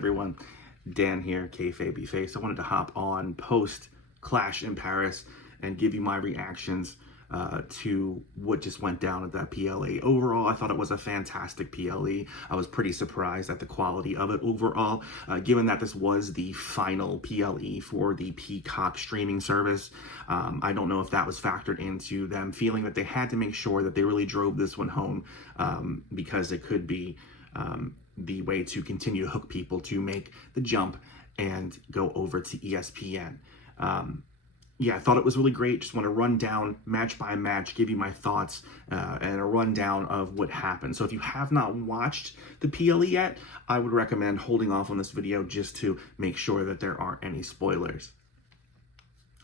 everyone, Dan here, Kayfabe Face. I wanted to hop on post Clash in Paris and give you my reactions to what just went down at that PLE. Overall, I thought it was a fantastic PLE. I was pretty surprised at the quality of it overall, given that this was the final PLE for the Peacock streaming service. I don't know if that was factored into them feeling that they had to make sure that they really drove this one home, because it could be the way to continue to hook people to make the jump and go over to ESPN. Yeah, I thought it was really great. Just want to run down match by match, give you my thoughts, and a rundown of what happened. So if you have not watched the PLE yet, I would recommend holding off on this video just to make sure that there aren't any spoilers.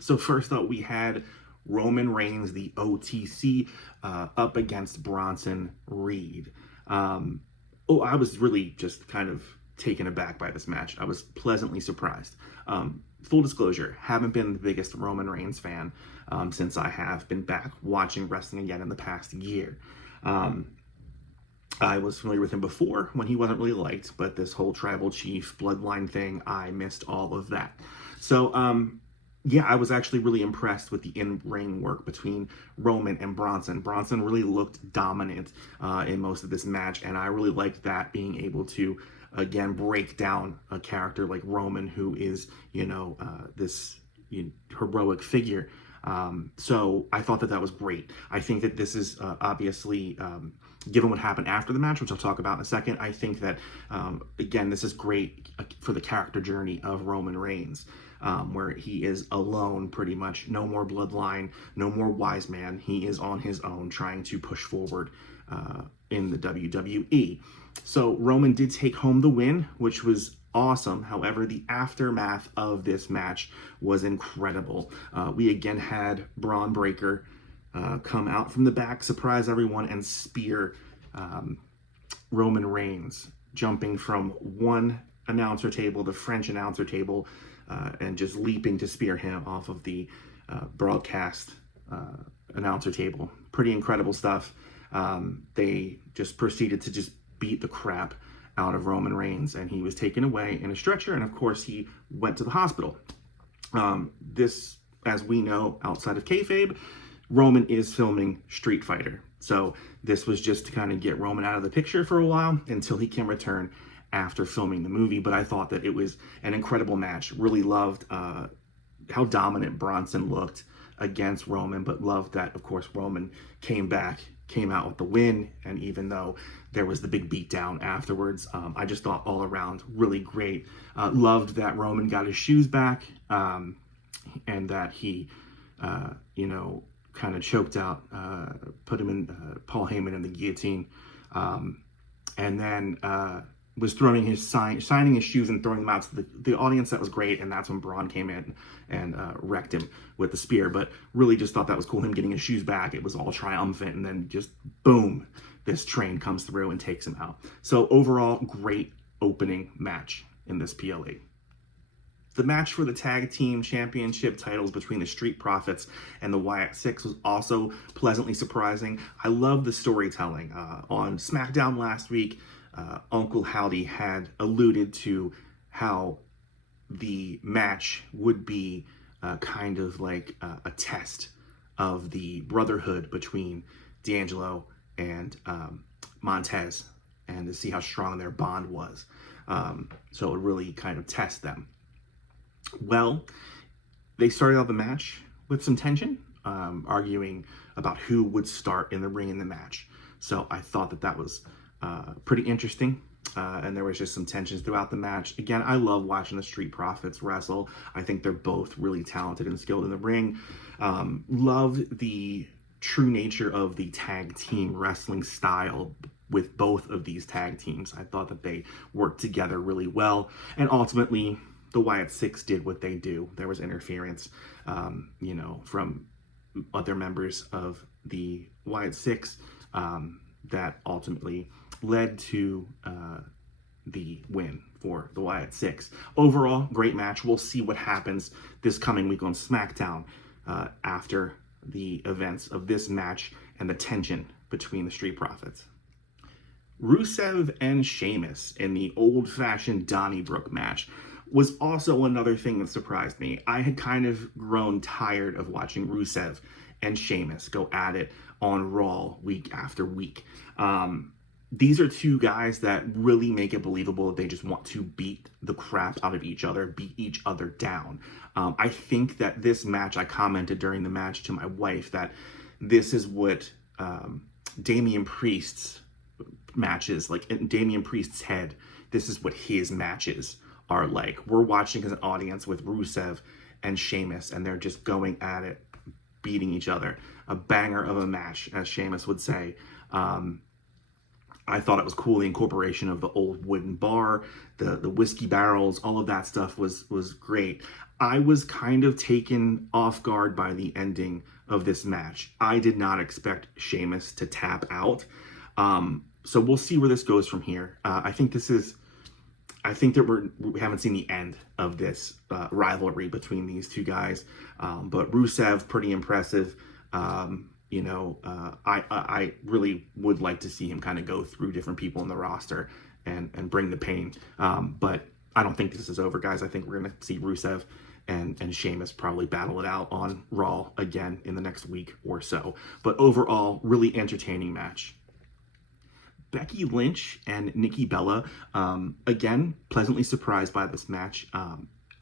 So first up, we had Roman Reigns, the OTC, up against Bronson Reed. I was really just kind of taken aback by this match. I was pleasantly surprised. Full disclosure, haven't been the biggest Roman Reigns fan since I have been back watching wrestling again in the past year. I was familiar with him before when he wasn't really liked, but this whole tribal chief bloodline thing, I missed all of that. So, yeah, I was actually really impressed with the in-ring work between Roman and Bronson. Bronson really looked dominant in most of this match, and I really liked that, being able to, again, break down a character like Roman, who is, this heroic figure. So I thought that that was great. I think that this is obviously, given what happened after the match, which I'll talk about in a second, I think that, again, this is great for the character journey of Roman Reigns, where he is alone pretty much. No more bloodline, no more wise man. He is on his own trying to push forward in the WWE. So Roman did take home the win, which was awesome. However, the aftermath of this match was incredible. We again had Braun Breaker come out from the back, surprise everyone, and spear Roman Reigns, jumping from one announcer table, the French announcer table, and just leaping to spear him off of the broadcast announcer table. Pretty incredible stuff. They just proceeded to just beat the crap out of Roman Reigns, and he was taken away in a stretcher, and of course he went to the hospital. This, as we know, outside of kayfabe, Roman is filming Street Fighter. So this was just to kind of get Roman out of the picture for a while until he can return after filming the movie. But I thought that it was an incredible match. Really loved how dominant Bronson looked against Roman, but loved that, of course, Roman came out with the win. And even though there was the big beatdown afterwards, I just thought all around really great. Loved that Roman got his shoes back, and that he, kind of choked out, put him in, Paul Heyman in the guillotine, and then was throwing his signing his shoes and throwing them out to the audience. That was great, and that's when Braun came in and wrecked him with the spear. But really just thought that was cool, him getting his shoes back. It was all triumphant, and then just boom, this train comes through and takes him out. So overall, great opening match in this PLE. The match for the tag team championship titles between the Street Profits and the Wyatt Six was also pleasantly surprising. I love the storytelling. On SmackDown last week, Uncle Howdy had alluded to how the match would be kind of like a test of the brotherhood between D'Angelo and Montez, and to see how strong their bond was. So it would really kind of test them. Well, they started out the match with some tension, arguing about who would start in the ring in the match. So I thought that that was pretty interesting, and there was just some tensions throughout the match. Again, I love watching the Street Profits wrestle. I think they're both really talented and skilled in the ring. Loved the true nature of the tag team wrestling style with both of these tag teams. I thought that they worked together really well, and ultimately the Wyatt Six did what they do. There was interference, from other members of the Wyatt Six, that ultimately led to the win for the Wyatt Six. Overall, great match. We'll see what happens this coming week on SmackDown after the events of this match and the tension between the Street Profits. Rusev and Sheamus in the old-fashioned Donnybrook match was also another thing that surprised me. I had kind of grown tired of watching Rusev and Sheamus go at it on Raw week after week. These are two guys that really make it believable that they just want to beat the crap out of each other, beat each other down. I think that this match, I commented during the match to my wife that this is what Damian Priest's matches, like in Damian Priest's head, this is what his matches are like. We're watching as an audience with Rusev and Sheamus, and they're just going at it, beating each other. A banger of a match, as Sheamus would say. I thought it was cool, the incorporation of the old wooden bar, the whiskey barrels, all of that stuff was great. I was kind of taken off guard by the ending of this match. I did not expect Sheamus to tap out. So we'll see where this goes from here. I think that we haven't seen the end of this rivalry between these two guys. But Rusev, pretty impressive. I really would like to see him kind of go through different people in the roster and bring the pain. But I don't think this is over, guys. I think we're going to see Rusev and Sheamus probably battle it out on Raw again in the next week or so. But overall, really entertaining match. Becky Lynch and Nikki Bella, again, pleasantly surprised by this match.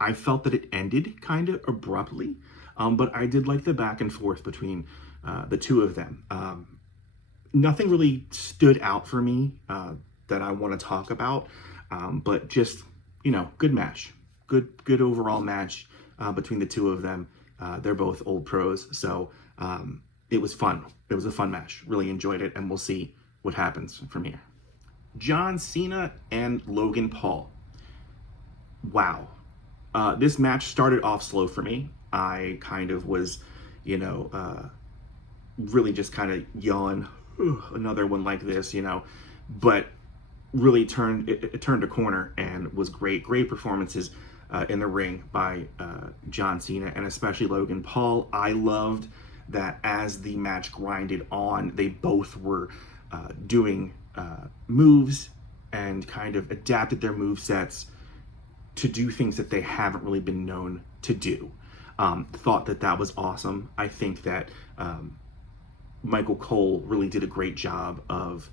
I felt that it ended kind of abruptly, but I did like the back and forth between the two of them. Nothing really stood out for me that I want to talk about, but just, good match. Good overall match between the two of them. They're both old pros, so it was fun. It was a fun match. Really enjoyed it, and we'll see what happens from here. John Cena and Logan Paul. Wow. This match started off slow for me. I kind of was, really just kind of yelling, another one like this, but really it turned a corner and was great. Great performances in the ring by John Cena and especially Logan Paul. I loved that as the match grinded on, they both were doing moves and kind of adapted their move sets to do things that they haven't really been known to do. Thought that was awesome. I think that Michael Cole really did a great job of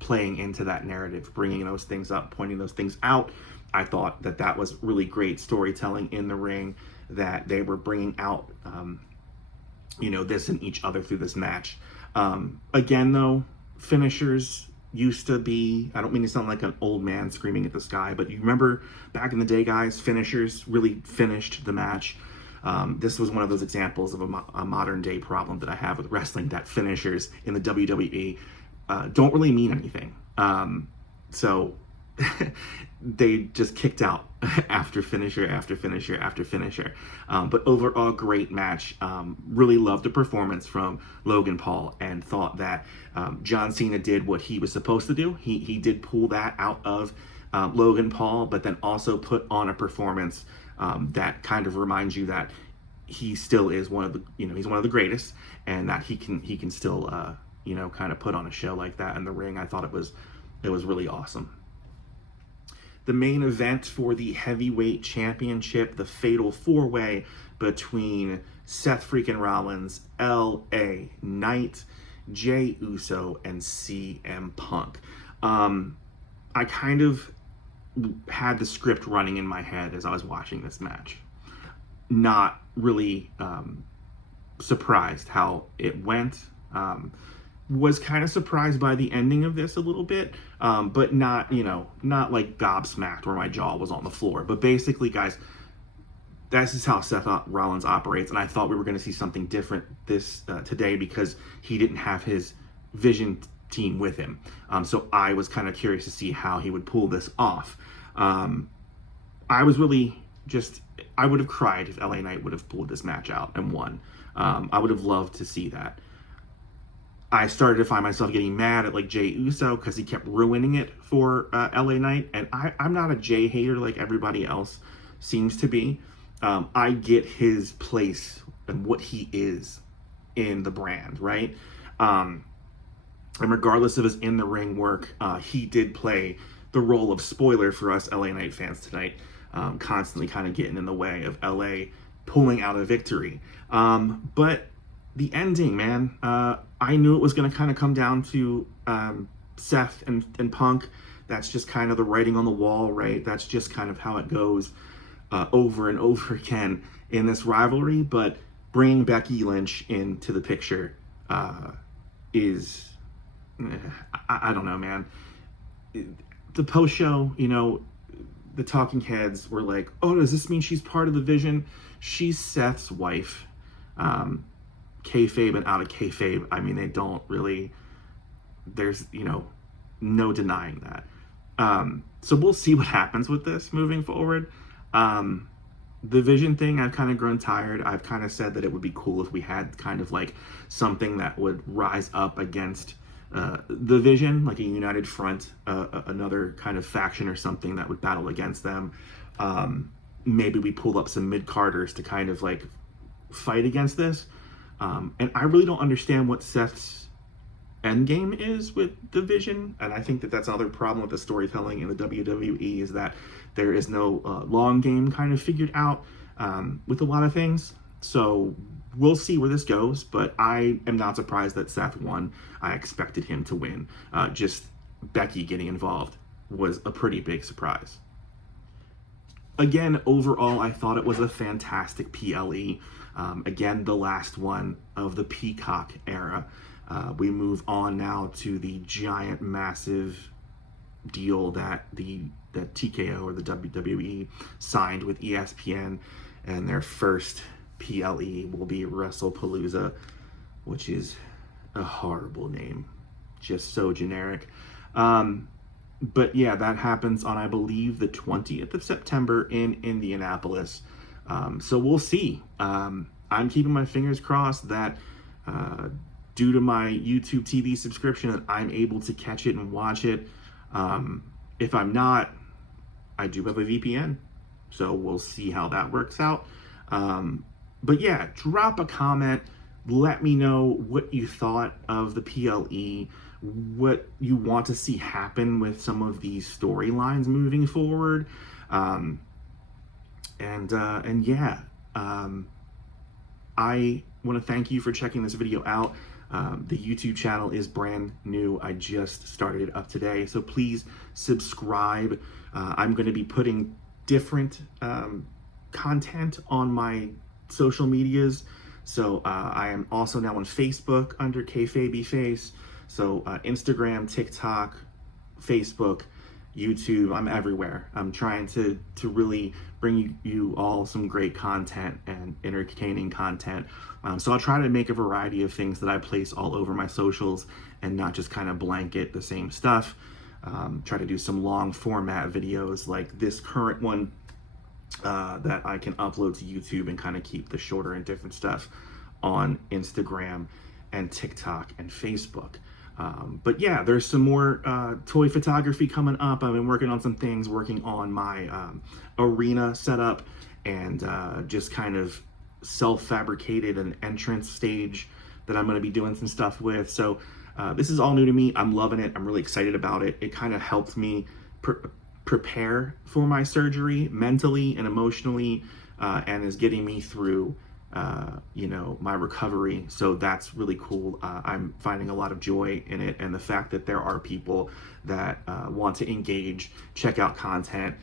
playing into that narrative, bringing those things up, pointing those things out. I thought that was really great storytelling in the ring, that they were bringing out, this and each other through this match. Again, though, finishers used to be, I don't mean to sound like an old man screaming at the sky, but you remember back in the day, guys, finishers really finished the match. This was one of those examples of a modern day problem that I have with wrestling, that finishers in the WWE don't really mean anything. So they just kicked out after finisher after finisher after finisher. But overall, great match. Really loved the performance from Logan Paul and thought that John Cena did what he was supposed to do. He did pull that out of Logan Paul, but then also put on a performance that kind of reminds you that he still is one of the, he's one of the greatest, and that he can still, kind of put on a show like that in the ring. I thought it was really awesome. The main event for the heavyweight championship, the fatal four-way between Seth freaking Rollins, LA Knight, Jey Uso, and CM Punk. I kind of had the script running in my head as I was watching this match. Not really surprised how it went. Was kind of surprised by the ending of this a little bit, but not like gobsmacked where my jaw was on the floor. But basically, guys, this is how Seth Rollins operates, and I thought we were going to see something different today because he didn't have his Vision team with him. So I was kind of curious to see how he would pull this off. I was really I would have cried if LA Knight would have pulled this match out and won. I would have loved to see that. I started to find myself getting mad at Jey Uso because he kept ruining it for LA Knight, and I'm not a Jey hater like everybody else seems to be. I get his place and what he is in the brand, right? And regardless of his in-the-ring work, he did play the role of spoiler for us LA Knight fans tonight, constantly kind of getting in the way of LA pulling out a victory. But the ending, man, I knew it was going to kind of come down to Seth and Punk. That's just kind of the writing on the wall, right? That's just kind of how it goes over and over again in this rivalry. But bringing Becky Lynch into the picture is, I don't know, man. The post show, you know, the talking heads were like, oh, does this mean she's part of the Vision? She's Seth's wife. Kayfabe and out of kayfabe, I mean, they don't really, there's, you know, no denying that. So we'll see what happens with this moving forward. The Vision thing, I've kind of grown tired. I've kind of said that it would be cool if we had kind of like something that would rise up against the Vision, like a united front, another kind of faction or something that would battle against them. Maybe we pull up some mid-carders to kind of like fight against this. And I really don't understand what Seth's end game is with the Vision. And I think that that's another problem with the storytelling in the WWE, is that there is no long game kind of figured out with a lot of things. So we'll see where this goes, but I am not surprised that Seth won. I expected him to win. Just Becky getting involved was a pretty big surprise. Again, overall, I thought it was a fantastic PLE. Again, the last one of the Peacock era. We move on now to the giant, massive deal that TKO or the WWE signed with ESPN, and their first PLE will be WrestlePalooza, which is a horrible name, just so generic. But yeah, that happens on, I believe, the 20th of September in Indianapolis. So we'll see. I'm keeping my fingers crossed that due to my YouTube TV subscription, that I'm able to catch it and watch it. If I'm not, I do have a VPN, so we'll see how that works out. But yeah, drop a comment. Let me know what you thought of the PLE, what you want to see happen with some of these storylines moving forward. And yeah, I want to thank you for checking this video out. The YouTube channel is brand new. I just started it up today, so please subscribe. I'm going to be putting different content on my social medias. So I am also now on Facebook under KFabyFace. So Instagram, TikTok, Facebook, YouTube, I'm everywhere. I'm trying to really bring you all some great content and entertaining content. So I'll try to make a variety of things that I place all over my socials and not just kind of blanket the same stuff. Try to do some long format videos like this current one that I can upload to YouTube, and kind of keep the shorter and different stuff on Instagram and TikTok and Facebook. But yeah, there's some more toy photography coming up. I've been working on some things, working on my arena setup, and just kind of self-fabricated an entrance stage that I'm going to be doing some stuff with. So this is all new to me. I'm loving it. I'm really excited about it. It kind of helped me prepare for my surgery mentally and emotionally, and is getting me through you know, my recovery. So that's really cool. I'm finding a lot of joy in it, and the fact that there are people that want to engage, check out content,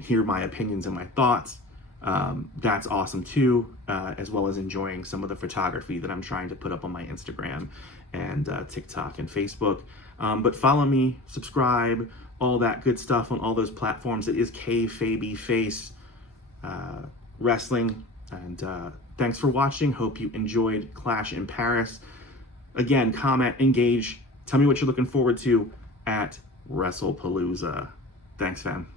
hear my opinions and my thoughts, that's awesome too, as well as enjoying some of the photography that I'm trying to put up on my Instagram and TikTok and Facebook. But follow me, subscribe, all that good stuff on all those platforms. It is KFabyFace Wrestling. And thanks for watching. Hope you enjoyed Clash in Paris. Again, comment, engage, tell me what you're looking forward to at WrestlePalooza. Thanks, fam.